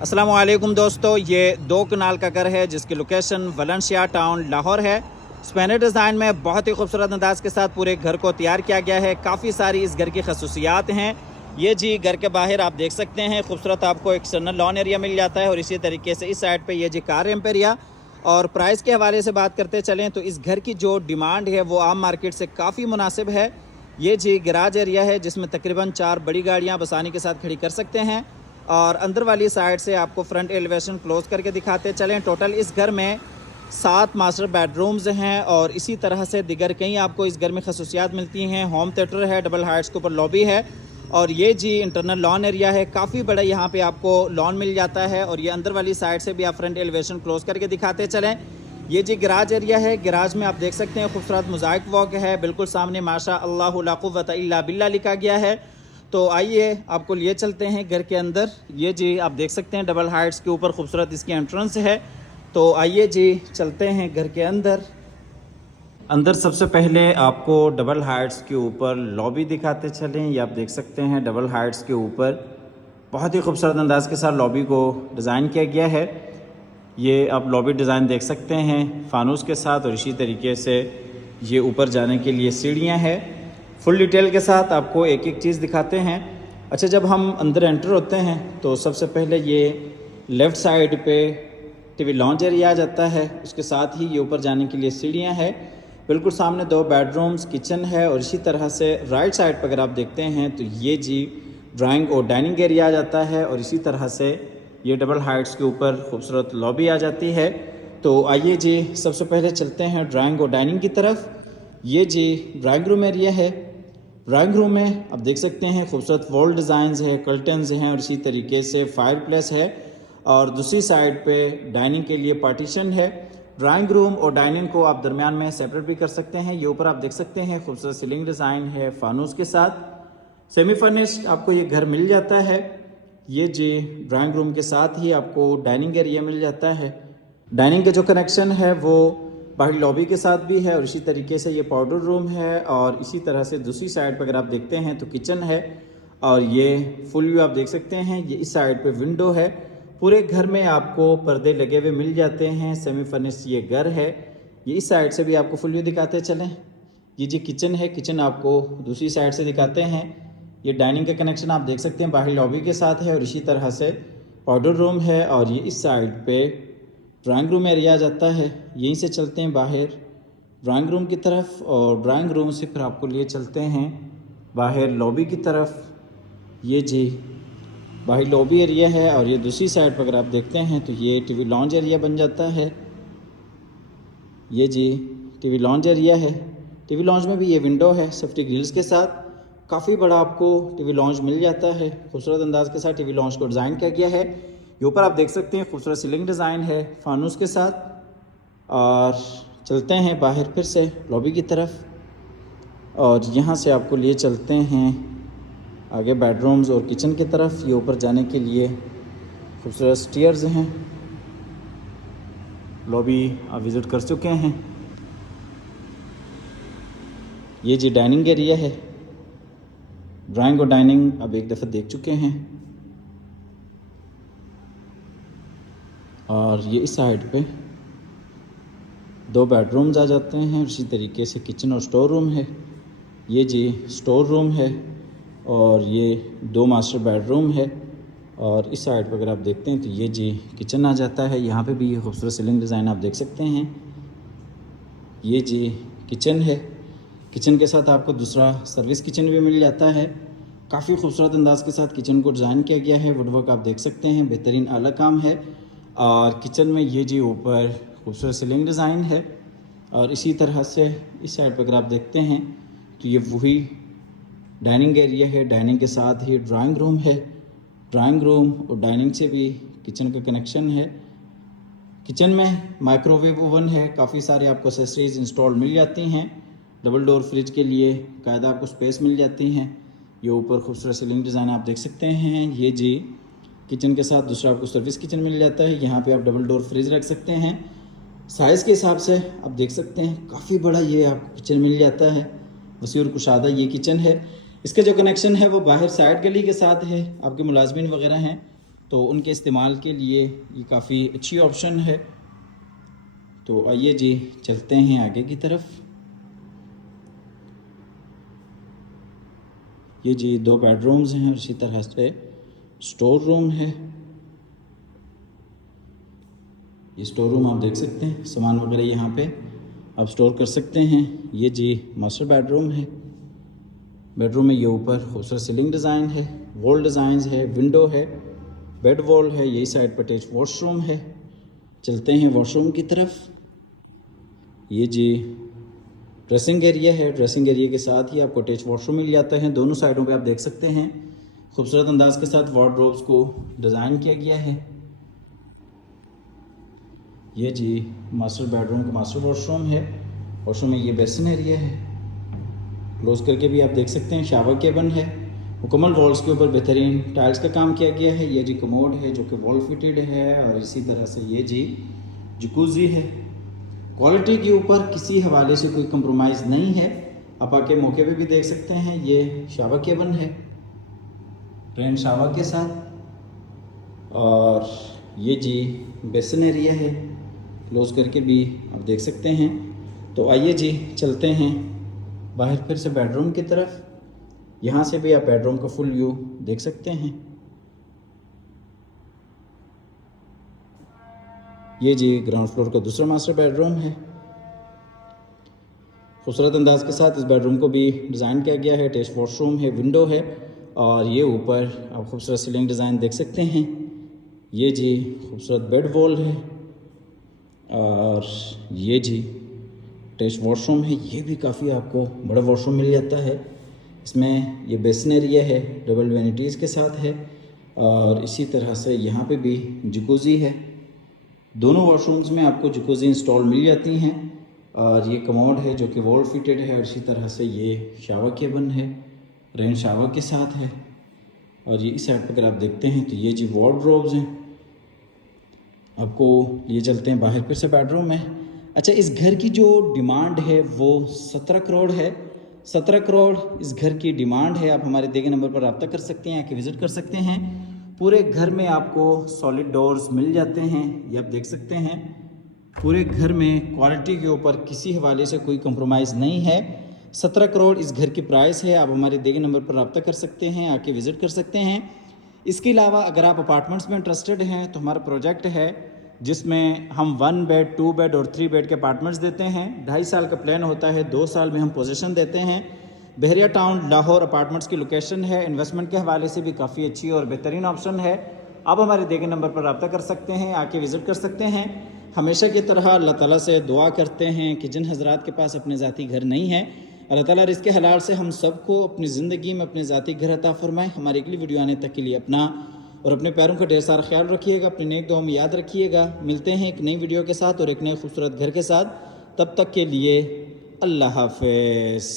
अस्सलामुअलैकुम दोस्तों, ये 2 कनाल का घर है जिसकी लोकेशन वलेंसिया टाउन लाहौर है। स्पेनिश डिज़ाइन में बहुत ही खूबसूरत अंदाज के साथ पूरे घर को तैयार किया गया है। काफ़ी सारी इस घर की खसूसियात हैं। ये जी घर के बाहर आप देख सकते हैं, खूबसूरत आपको एक्सटर्नल लॉन एरिया मिल जाता है और इसी तरीके से इस साइड पे ये जी कार रैंप एरिया। और प्राइस के हवाले से बात करते चलें तो इस घर की जो डिमांड है वो आम मार्केट से काफ़ी मुनासिब है। ये जी गराज एरिया है जिसमें तकरीबन 4 बड़ी गाड़ियाँ आसानी के साथ खड़ी कर सकते हैं। और अंदर वाली साइड से आपको फ्रंट एलिवेशन क्लोज करके दिखाते चलें। टोटल इस घर में 7 मास्टर बेडरूम्स हैं और इसी तरह से दिगर कई आपको इस घर में खसूसियात मिलती हैं। होम थिएटर है, डबल हाइट्स के ऊपर लॉबी है और ये जी इंटरनल लॉन एरिया है। काफ़ी बड़ा यहाँ पे आपको लॉन मिल जाता है। और ये अंदर वाली साइड से भी आप फ्रंट एलिवेशन क्लोज करके दिखाते चलें। ये जी गराज एरिया है। गराज में आप देख सकते हैं खूबसूरत मोज़ाइक वॉक है। बिल्कुल सामने माशा अल्लाह ला कुव्वत इल्ला बिल्लाह लिखा गया है। तो आइए आपको लिए चलते हैं घर के अंदर। ये जी आप देख सकते हैं डबल हाइट्स के ऊपर खूबसूरत इसकी एंट्रेंस है। तो आइए जी चलते हैं घर के अंदर। अंदर सबसे पहले आपको डबल हाइट्स के ऊपर लॉबी दिखाते चलें। ये आप देख सकते हैं डबल हाइट्स के ऊपर बहुत ही खूबसूरत अंदाज के साथ लॉबी को डिज़ाइन किया गया है। ये आप लॉबी डिज़ाइन देख सकते हैं फानूस के साथ और इसी तरीके से ये ऊपर जाने के लिए सीढ़ियाँ हैं। फुल डिटेल के साथ आपको एक एक चीज़ दिखाते हैं। अच्छा, जब हम अंदर एंटर होते हैं तो सबसे पहले ये लेफ़्ट साइड पे टीवी लॉन्च एरिया आ जाता है। उसके साथ ही ये ऊपर जाने के लिए सीढ़ियाँ हैं। बिल्कुल सामने 2 बेडरूम्स, किचन है और इसी तरह से राइट साइड पर अगर आप देखते हैं तो ये जी ड्राइंग और डाइनिंग एरिया आ जाता है और इसी तरह से ये डबल हाइट्स के ऊपर खूबसूरत लॉबी आ जाती है। तो आइए जी सबसे पहले चलते हैं ड्राइंग और डाइनिंग की तरफ। ये जी ड्राइंग रूम एरिया है। ड्राइंग रूम में आप देख सकते हैं खूबसूरत वॉल डिज़ाइंस है, कर्टन्स हैं और इसी तरीके से फायर प्लेस है और दूसरी साइड पे डाइनिंग के लिए पार्टीशन है। ड्राइंग रूम और डाइनिंग को आप दरमियान में सेपरेट भी कर सकते हैं। ये ऊपर आप देख सकते हैं खूबसूरत सीलिंग डिज़ाइन है फानूस के साथ। सेमी फर्निश्ड आपको ये घर मिल जाता है। ये जी ड्राइंग रूम के साथ ही आपको डाइनिंग एरिया मिल जाता है। डाइनिंग का जो कनेक्शन है वो बाहर लॉबी के साथ भी है और इसी तरीके से ये पाउडर रूम है और इसी तरह से दूसरी साइड पर अगर आप देखते हैं तो किचन है और ये फुल व्यू आप देख सकते हैं। ये इस साइड पे विंडो है। पूरे घर में आपको पर्दे लगे हुए मिल जाते हैं। सेमी फर्निश्ड ये घर है। ये इस साइड से भी आपको फुल व्यू दिखाते चलें। ये जी किचन है। किचन आपको दूसरी साइड से दिखाते हैं। ये डाइनिंग का कनेक्शन आप देख सकते हैं बाहर लॉबी के साथ है और इसी तरह से पाउडर रूम है और ये इस साइड पे ड्राइंग रूम एरिया आ जाता है। यहीं से चलते हैं बाहर ड्राइंग रूम की तरफ और ड्राइंग रूम से फिर आपको लिए चलते हैं बाहर लॉबी की तरफ। ये जी बाहर लॉबी एरिया है और ये दूसरी साइड पर अगर आप देखते हैं तो ये टीवी लॉन्च एरिया बन जाता है। ये जी टीवी लॉन्च एरिया है। टीवी लॉन्च में भी ये विंडो है सेफ्टी ग्रिल्स के साथ। काफ़ी बड़ा आपको टीवी लॉन्च मिल जाता है। खूबसूरत अंदाज के साथ टीवी लॉन्च को डिज़ाइन किया गया है। ये ऊपर आप देख सकते हैं खूबसूरत सीलिंग डिज़ाइन है फानूस के साथ। और चलते हैं बाहर फिर से लॉबी की तरफ और यहाँ से आपको लिए चलते हैं आगे बेडरूम्स और किचन की तरफ। ये ऊपर जाने के लिए खूबसूरत स्टेयर्स हैं। लॉबी आप विज़िट कर चुके हैं। ये जी डाइनिंग एरिया है। ड्राइंग और डाइनिंग अब एक दफ़ा देख चुके हैं और ये इस साइड पे 2 बेडरूम्स आ जाते हैं। इसी तरीके से किचन और स्टोर रूम है। ये जी स्टोर रूम है और ये 2 मास्टर बेडरूम है और इस साइड पर अगर आप देखते हैं तो ये जी किचन आ जाता है। यहाँ पे भी ये खूबसूरत सीलिंग डिज़ाइन आप देख सकते हैं। ये जी किचन है। किचन के साथ आपको दूसरा सर्विस किचन भी मिल जाता है। काफ़ी खूबसूरत अंदाज के साथ किचन को डिज़ाइन किया गया है। वुडवर्क आप देख सकते हैं, बेहतरीन आला काम है। और किचन में ये जी ऊपर खूबसूरत सीलिंग डिज़ाइन है और इसी तरह से इस साइड पर अगर आप देखते हैं तो ये वही डाइनिंग एरिया है। डाइनिंग के साथ ही ड्राइंग रूम है। ड्राइंग रूम और डाइनिंग से भी किचन का कनेक्शन है। किचन में माइक्रोवेव ओवन है। काफ़ी सारे आपको एक्सेसरीज इंस्टॉल मिल जाती हैं। डबल डोर फ्रिज के लिए कायदा आपको स्पेस मिल जाती हैं। ये ऊपर खूबसूरत सीलिंग डिज़ाइन आप देख सकते हैं। ये जी किचन के साथ दूसरा आपको सर्विस किचन मिल जाता है। यहाँ पे आप डबल डोर फ्रिज रख सकते हैं। साइज़ के हिसाब से आप देख सकते हैं काफ़ी बड़ा ये आपको किचन मिल जाता है। वसी और कुशादा ये किचन है। इसका जो कनेक्शन है वो बाहर साइड गली के साथ है। आपके मुलाजमीन वगैरह हैं तो उनके इस्तेमाल के लिए ये काफ़ी अच्छी ऑप्शन है। तो आइए जी चलते हैं आगे की तरफ। ये जी 2 बेडरूम्स हैं और इसी तरह से स्टोर रूम है। ये स्टोर रूम आप देख सकते हैं, सामान वगैरह यहाँ पे आप स्टोर कर सकते हैं। ये जी मास्टर बेडरूम है। बेडरूम में ये ऊपर खूबसूरत सीलिंग डिज़ाइन है, वॉल डिज़ाइंस है, विंडो है, बेड वॉल है। यही साइड पर अटैच वॉशरूम है। चलते हैं वॉशरूम की तरफ। ये जी ड्रेसिंग एरिया है। ड्रेसिंग एरिया के साथ ही आपको अटैच वॉशरूम मिल जाता है। दोनों साइडों पे आप देख सकते हैं खूबसूरत अंदाज के साथ वार्डरोब्स को डिज़ाइन किया गया है। ये जी मास्टर बेडरूम का मास्टर वॉशरूम है। वॉशरूम में ये बेसिन एरिया है। क्लोज करके भी आप देख सकते हैं शावर केबिन है। मुकम्मल वॉल्स के ऊपर बेहतरीन टाइल्स का काम किया गया है। ये जी कमोड है जो कि वॉल फिटेड है और इसी तरह से ये जी जकूज़ी है। क्वालिटी के ऊपर किसी हवाले से कोई कंप्रोमाइज़ नहीं है। आप आके मौके पे भी देख सकते हैं। ये शावर केबिन है रेन शावर के साथ और ये जी बेसिन एरिया है। क्लोज करके भी आप देख सकते हैं। तो आइए जी चलते हैं बाहर फिर से बेडरूम की तरफ। यहाँ से भी आप बेडरूम का फुल व्यू देख सकते हैं। ये जी ग्राउंड फ्लोर का दूसरा मास्टर बेडरूम है। खूबसूरत अंदाज के साथ इस बेडरूम को भी डिज़ाइन किया गया है। अटैच वॉशरूम है, विंडो है और ये ऊपर आप खूबसूरत सीलिंग डिज़ाइन देख सकते हैं। ये जी खूबसूरत बेड वॉल है और ये जी अटैच वॉशरूम है। ये भी काफ़ी आपको बड़ा वॉशरूम मिल जाता है। इसमें ये बेसिन एरिया है, डबल वेनिटीज़ के साथ है और इसी तरह से यहाँ पे भी जकूज़ी है। दोनों वॉशरूम्स में आपको जकूज़ी इंस्टॉल मिल जाती हैं और ये कमोड है जो कि वॉल फिटेड है और इसी तरह से ये शावर केबिन है, रेन शावर के साथ है। और ये इस साइड पर अगर आप देखते हैं तो ये जी वार्डरोब्स हैं। आपको लिए चलते हैं बाहर फिर से बेडरूम में। अच्छा, इस घर की जो डिमांड है वो 17 करोड़ है। 17 करोड़ इस घर की डिमांड है। आप हमारे दिए गए नंबर पर रब्ता कर सकते हैं, आके विज़िट कर सकते हैं। पूरे घर में आपको सॉलिड डोर्स मिल जाते हैं। ये आप देख सकते हैं पूरे घर में क्वालिटी के ऊपर किसी हवाले से कोई कंप्रोमाइज़ नहीं है। 17 करोड़ इस घर की प्राइस है। आप हमारे दिए गए नंबर पर रब्ता कर सकते हैं, आके विज़िट कर सकते हैं। इसके अलावा अगर आप अपार्टमेंट्स में इंटरेस्टेड हैं तो हमारा प्रोजेक्ट है जिसमें हम 1 बेड, 2 बेड और 3 बेड के अपार्टमेंट्स देते हैं। 2.5 साल का प्लान होता है, 2 साल में हम पोजीशन देते हैं। बहरिया टाउन लाहौर अपार्टमेंट्स की लोकेशन है। इन्वेस्टमेंट के हवाले से भी काफ़ी अच्छी और बेहतरीन ऑप्शन है। आप हमारे दिए गए नंबर पर रब्ता कर सकते हैं, आके विज़िट कर सकते हैं। हमेशा की तरह अल्लाह ताला से दुआ करते हैं कि जिन हज़रात के पास अपने ज़ाती घर नहीं है, अल्लाह ताला रिज़्क़ हलाल से हम सबको अपनी ज़िंदगी में अपने ज़ाती घर अता फ़रमाए। हमारी अगली वीडियो आने तक के लिए अपना और अपने प्यारों का ढेर सारा ख्याल रखिएगा। अपनी नेक दुआ में याद रखिएगा। मिलते हैं एक नई वीडियो के साथ और एक नए खूबसूरत घर के साथ। तब तक के लिए अल्लाह हाफ़िज़।